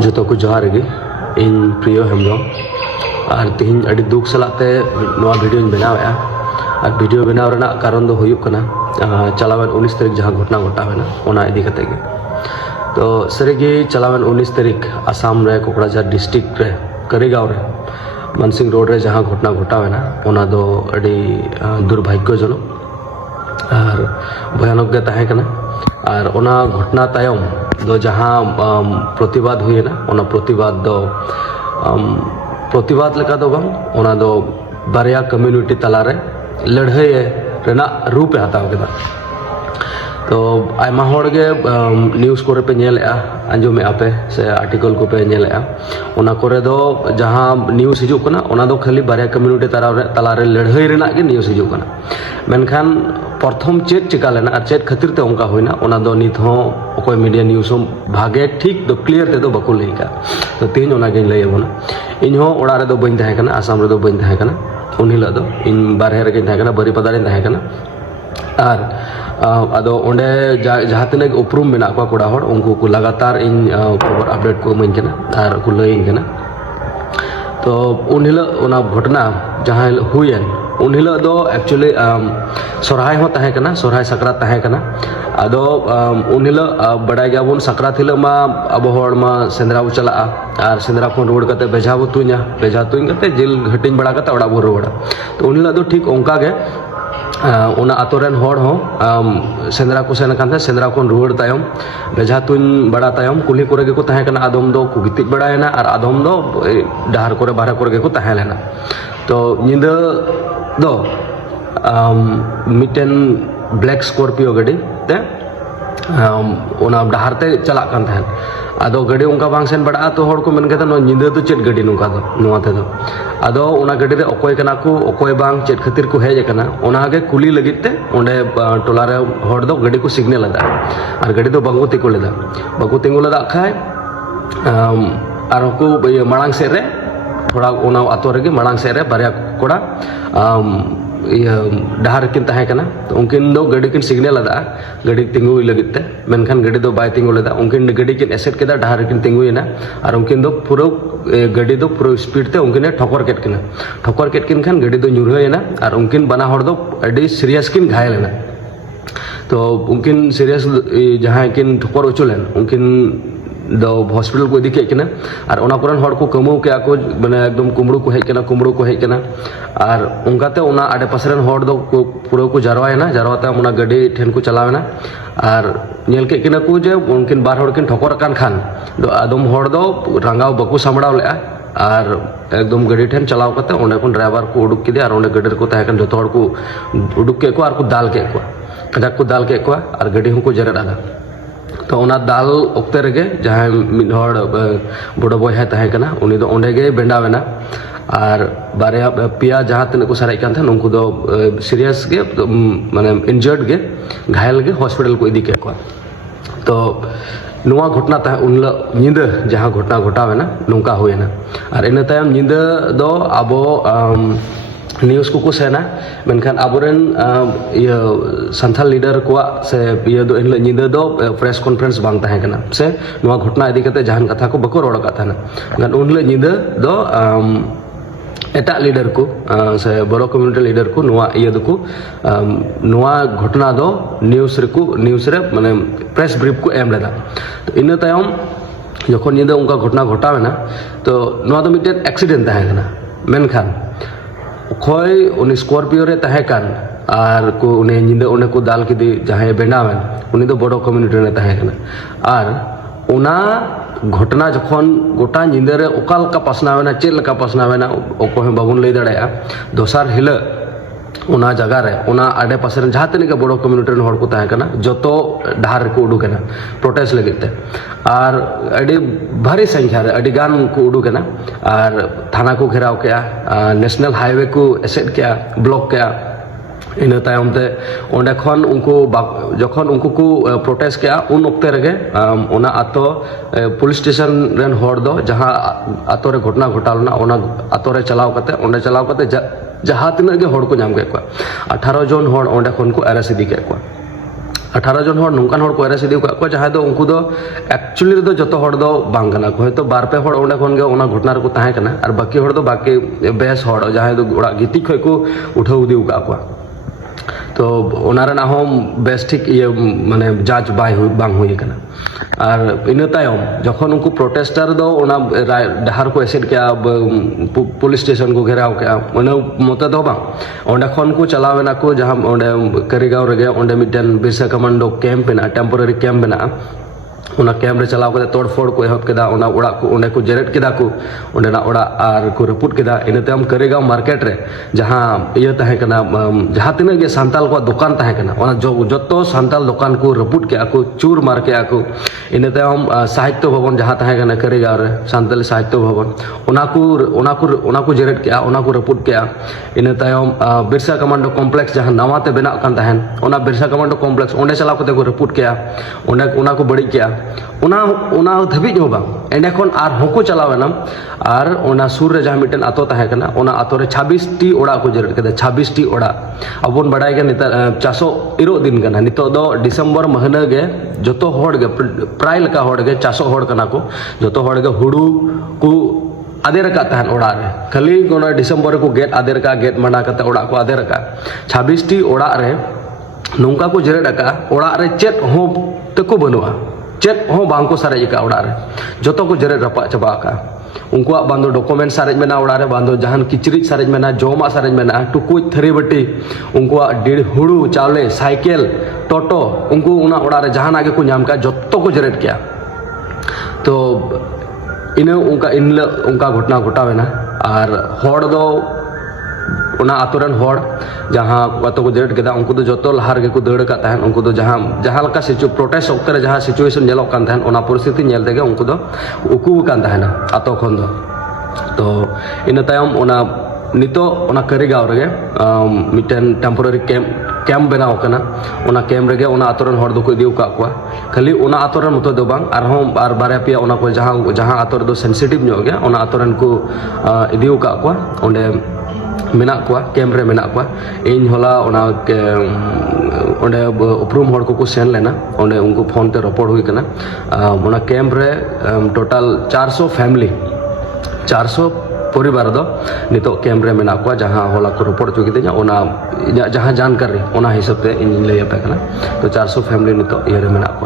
जो को जोहार गे इन प्रियो हेम्ब्रम और तीन अड़ी दुख सलाते नवा वीडियो बनावे और वीडियो बनाव रेना कारण दो हुयुक कना चलावन 19 तारीख जहाँ घटना घटावेना ओना इदी कते गे तो सरीगे चलावन 19 तारीख आसाम रे कोकराझार डिस्ट्रिक्ट रे करीगांव रे मानसिंग रोड रे जहाँ घटना घटावेना ओना दो अड़ी दुर्भाग्यजनक और भयानक गे ताहे कना और ओना घटना तायम दो जहाँ प्रतिवाद हुएना ओना प्रतिवाद दो प्रतिवाद लेका दो बांग ओना दो बारिया कम्युनिटी तलारे लड़ाई रेना रूप हताव केदा तो आयमा होड़ गे न्यूज़ कोरे पे नेलेआ आंजोमे आपे से आर्टिकल को पे नेलेआ ओना कोरे दो जहाँ न्यूज़ हिजुक कना ओना दो खाली बारिया कम्युनिटी तलारे लड़ाई रेना गे न्यूज़ हिजुक कना मेनखान प्रथम चेक चिका लेना और चेक खातिर ते उनका होइना ओना दो नित हो ओकोय मीडिया न्यूज़ हो भागे ठीक दो क्लियर ते दो बको लईका तो तीन ओना गे लई बोना इन हो ओड़ा रे दो बइन थाहे कना आसाम रे दो बइन थाहे कना उन हिला दो इन बारहे रे थाहे कना बारीपदा रे थाहे कना और अदो ओंडे जहाँ तने उपरूम मेना को कोड़ा होड़ उनको को लगातार इन खबर अपडेट को मन कना और को लईन कना तो उन हिला ओना घटना जहाँ हुयन उन हिला दो एक्चुअली सोरहाय हो ताहे कना सोरहाय सकरात ताहे कना अदो उन हिला बड़ा गया बोन सकरात हिला मा अब होड़ मा सेंद्रा चला और सेंद्रा को रोड कते बेजा तुइन कते जेल घटिन बड़ा कते ओड़ा बो रोड तो उन हिला दो ठीक ओंका गे ओना आतोरेन होड़ हो सेंद्रा को सेन कांते सेंद्रा को रुवाड़ तायम बेजा तुन बड़ा तायम कुली कोरे गेको ताहे कना आदम दो को गितिज बड़ायना और आदम दो डहार कोरे बाहर कोरे गेको ताहे लेना तो निंदा दो मिटेन ब्लैक स्कॉर्पियो गाड़ी ते ओना डहार ते चला कान थान आदो गाड़ी उनका बांग सेन बड़ा तो होड़ को मन केता नो निंदा तो चेट गाड़ी नुका दो नोआ ते दो आदो ओना गाड़ी रे ओकोय कना को ओकोय बांग चेट खातिर को हेज कना ओना गे कुली लगित ते ओंडे टोला रे होड़ दो गाड़ी को सिग्नल लदा और गाड़ी दो बांगो तिको लेदा खाय और को मांग से रे थोड़ा ओना आतो रे मांग से रे बारिया कोड़ा डहार किन ताहे कना तो उनकिन दो गाड़ी किन सिग्नल लदा गाड़ी तिंगु लगित ते मेनखान गाड़ी दो बाय तिंगु लेदा उनकिन गाड़ी किन एसेट केदा डहार किन तिंगुइना और उनकिन दो पूरा गाड़ी दो पूरा स्पीड ते उनकिन ठोकर केट किन खान गाड़ी दो ᱧᱩᱨᱦᱟᱹᱭᱮᱱᱟ और उनकिन बना हड़ दो अडी सीरियस किन घायलेना तो उनकिन सीरियस जहां किन ठोकर उचुलेन उनकिन दो हॉस्पिटल को इदी केना और ओना कोरन हड़ को कमो के को माने एकदम कुमड़ू को हेज केना और उनकाते ओना आडे पासरेन हड़ दो पूरा को जारवायना जारवाते ओना गाड़ी ठेन को चलावेना और नेल के किना को जे उनकिन बार हड़ किन ठोकर कान खान दो आदम हड़ दो रंगाव बको सामड़ाव लेआ और एकदम गाड़ी ठेन चलाव करते ओंडे कोन ड्राइवर को उडुक किदे और ओंडे गाड़ी को ताहे कन जतो हड़ को उडुक के को और को दाल के को कजाक को दाल के को और गाड़ी हूं को जरेड आदा तो ओना दाल ओक्ते रेगे जहां मिड हड़ बड़ो बॉय ताहे कना उनी दो ओंडे गे बेंडावेना और बारिया पिया जहां तने को साराई कान था उनको दो सीरियस गे माने इंजर्ड गे घायल गे हॉस्पिटल को इदी के को तो नुआ घटना ता उन निंदा जहां घटना घटावेना नुका होयना और इन तायम निंदा दो आबो न्यूज़ को सेना मेनखान आबोरेन ये संथाल लीडर को से ये दो इन निंदा दो प्रेस कॉन्फ्रेंस बांग ताहे कना से नुआ घटना इदी कते जहान कथा को बको रोड़ का था ना उन निंदा दो एटा लीडर को से बोरो कम्युनिटी लीडर को नुआ ये दको नुआ घटना दो न्यूज़ रे माने प्रेस ब्रीफ को एम लेदा तो इन तायम जखन निंदा उनका घटना घटावेना तो नुआ दो मिटे एक्सीडेंट ताहे कना मेनखान खोय उनी स्कॉर्पियो रे ताहे कान और को उन्हें निंदा उन्हें को दाल की जहां बेनावेन उनी दो बड़ो कम्युनिटी रे ताहे कना और उना घटना जखन गोटा निंदा रे ओकाल का पासनावेना चेल का पासनावेना ओको हम बाबुन लई दड़ाया दोसार हिला उना जगह रे उना आडे पासे जहां तने के बड़ो कम्युनिटी रे हड़ को ताहे कना जतो डहार को उडुकेना प्रोटेस्ट लगिते और अडी भारी संख्या रे अडी गान को उडुकेना और थाना को घेराव के नेशनल हाईवे को एसेट के ब्लॉक के इन तायम ते ओंडे खन उनको जखन उनको को प्रोटेस्ट के उन ओक्ते रगे ओना आतो पुलिस स्टेशन रेन हड़ दो जहां आतो रे घटना घटालना ओना आतो रे चलाव कते जहां तिना गे हड़ को नाम के 18 जन हड़ ओंडे खन को अरेस्ट इदी के 18 जन हर नौकान हर को एरेस्ट इदी को जहां दो उनको दो एक्चुअली दो जतो हर दो बांग कना को हयतो बार पे हर ओंडे खन गे ओना घटना रे को ताहे कना और बाकी हर दो बाकी बेस हर जहां दो ओड़ा गिती खय को उठाव उदी का को तो ओना रे ना हम बेस ठीक ये माने जांच बांग हुई कना और इन तायम जखन उनको प्रोटेस्टर दो ओना डहार को एसेट क्या पुलिस स्टेशन को घेराव क्या ओना मते दो बांग ओंडे खन को चलावेना को जहां ओंडे करीगांव रे ओंडे मिटन बिरसा कमांडो कैंप ना टेम्पोररी कैंप बना उना कैंप रे चलाव कते तोड़फोड़ को एहब केदा उना ओड़ा को ओंडे को जेरेट केदा को ओंडेना ओड़ा आर को रपुट केदा इन तायम करीगांव मार्केट रे जहां इया ताहे कना जहां तिना गे सांताल को दुकान ताहे कना ओना जतो सांताल दुकान को रपुट के को चूर मार के को इन तायम साहित्य भवन जहां ताहे कना करीगांव रे सांताली साहित्य भवन ओना को जेरेट के ओना को रपुट के इन तायम बिरसा कमांडो कॉम्प्लेक्स जहां नवाते बेना कान ताहेन ओना बिरसा कमांडो कॉम्प्लेक्स ओंडे चलाव कते को रपुट के ओना को बड़ी के उना धबिज हो बांग एंडे खन आर होको चलावेना आर ओना सुर रे जहां मिटन आतो ताहे कना ओना आतो रे 26 टी ओड़ा को जेरेट केदा 26 टी ओड़ा अबन बडाय गे निता 400 दिन कना नितो दो डिसेंबर महीना गे जतो होड़ गे प्राय लका होड़ गे 400 होड़ कना को जतो होड़ गे हुडू को आदेर का तहन ओड़ा रे खाली गोना डिसेंबर को गेट आदेर का गेट मना कते ओड़ा को आदेर का 26 टी ओड़ा रे नोंका को जेरेट का ओड़ा रे चेत हो तको बनुआ चेत हो बांग को सारे का ओड़ा रे जतो को जेरेट रपा चबा का उनको बांधो डॉक्यूमेंट सारे मेना ओड़ा रे बांधो जहान किचरी सारे मेना जोमा सारे मेना टुकुज थरी बटी उनको डेढ़ हुड़ू चावले साइकिल टोटो उनको उना ओड़ा रे जहान आगे को नाम का जतो को जेरेट किया तो इन उनका घटना घटावेना और हर दो उना आतोरन हर जहां आतो को जेरेट केदा उनको जतो लहार गे को दड़ का तहन उनको जहां लका सिचु प्रोटेस्ट वक्त रे जहां सिचुएशन नेलो कान तहन ओना परिस्थिति नेल तेगे उनको उकू कान तहना आतो खन दो तो इन तायम ओना नितो ओना करीगांव रे मिटन टेम्पोररी कैंप बनाव कना ओना कैंप रे ओना आतोरन हर दो को दिउ का को खाली ओना आतोरन मतो दो बांग आर बारे पिया ओना को जहां आतो रे दो सेंसिटिव नो गया ओना आतोरन को दिउ का को ओंडे मेना को कैमरे मेना को इन होला ओना के ओंडे उपरूम हर को सेन लेना ओंडे उनको फोन ते रपोर्ट हुई कना ओना कैंप रे टोटल 400 फैमिली 400 परिवार दो नितो कैमरे मेना को जहां होला को रपोर्ट चुकी दे ओना जहां जानकारी ओना हिसाब ते इन लय पे कना तो 400 फैमिली नितो इरे मेना को